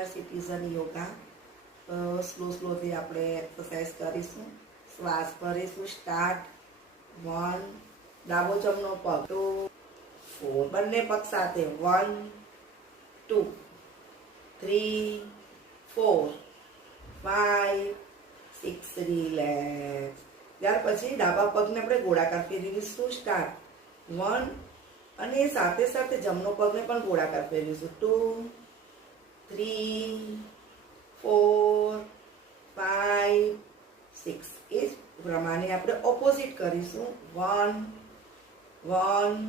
Senior citizen yoga. સ્લોથી આપણે exercise કરીશું. શ્વાસ ભરીશું. સ્ટાર્ટ. 1, ડાબો જમણો પગ. 2, 4, બંને પગ સાથે. 1, 2, 3, 4, 5, 6, રિલેક્સ. ત્યાર પછી ડાબા પગને આપણે ગોળાકાર ફેરવીશું. સ્ટાર્ટ. 1, અને સાથે સાથે જમણો પગને પણ ગોળાકાર ફેરવીશું. 2, 3, 4, 5, 6. એ જ પ્રમાણે આપણે ઓપોઝિટ કરીશું. 1, 1,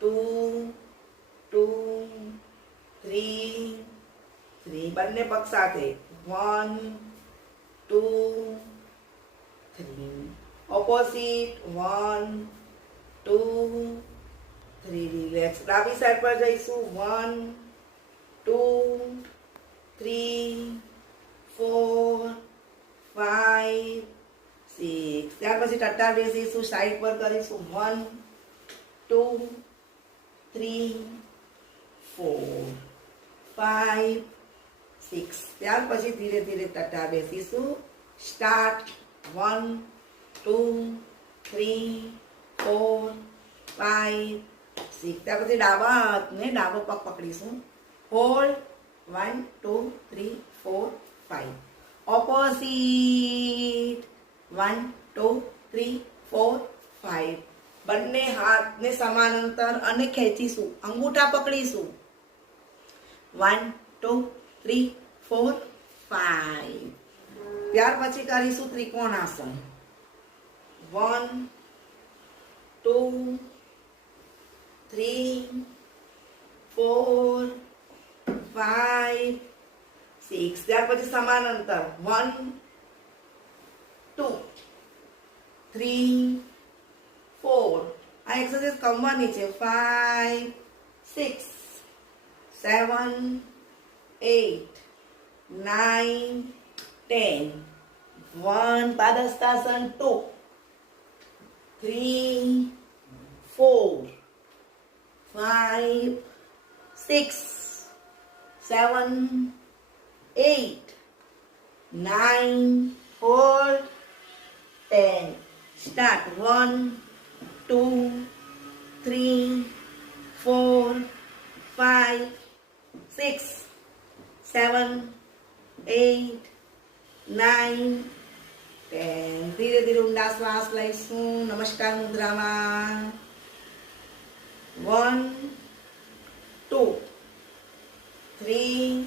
2, 2, 3, 3. બંને પગ સાથે. 1, 2, 3. ઓપોઝિટ. 1, 2, 3. રિલેક્સ. ડાબી સાઈડ પર જઈશું. 1, 2, 3, 4, 5, 6. ત્યાર પછી ટટ્ટા બેસીશું. સાઈડ પર કરીશું. 1, 2, 3, 4, 5, 6. ત્યાર પછી ધીરે ધીરે ટટ્ટા બેસીશું. સ્ટાર્ટ. 1, 2, 3, 4, 5, 6. ત્યાર પછી ડાબા હાથને ડાબો પગ પકડીશું. હોલ્ડ. 1, 2, 3, 4, 5. ઓપોઝિટ. 1, 2, 3, 4, 5. બંને હાથને સમાંતર અને ખેંચીશું. અંગૂઠા પકડીશું. 1, 2, 3, 4, 5. ત્યાર પછી કરીશું ત્રિકોણાસન. 1, 2, 3, 4, 5, 6. ત્યાર પછી સમાંતર. 1, 2, 3, 4. આ એક્સરસાઇઝ કરવાની છે. 5, 6, 7, 8, 9, 10. 1, પાદહસ્તાસન. 2, 3, 4, 5, 6, 7, 8, 9, hold, 10. Start. 1, 2, 3, 4, 5, 6, 7, 8, 9, 10. ધીરે ધીરે ઊંડા શ્વાસ લઈશું. નમસ્કાર મુદ્રામાં. 1, 2, 3,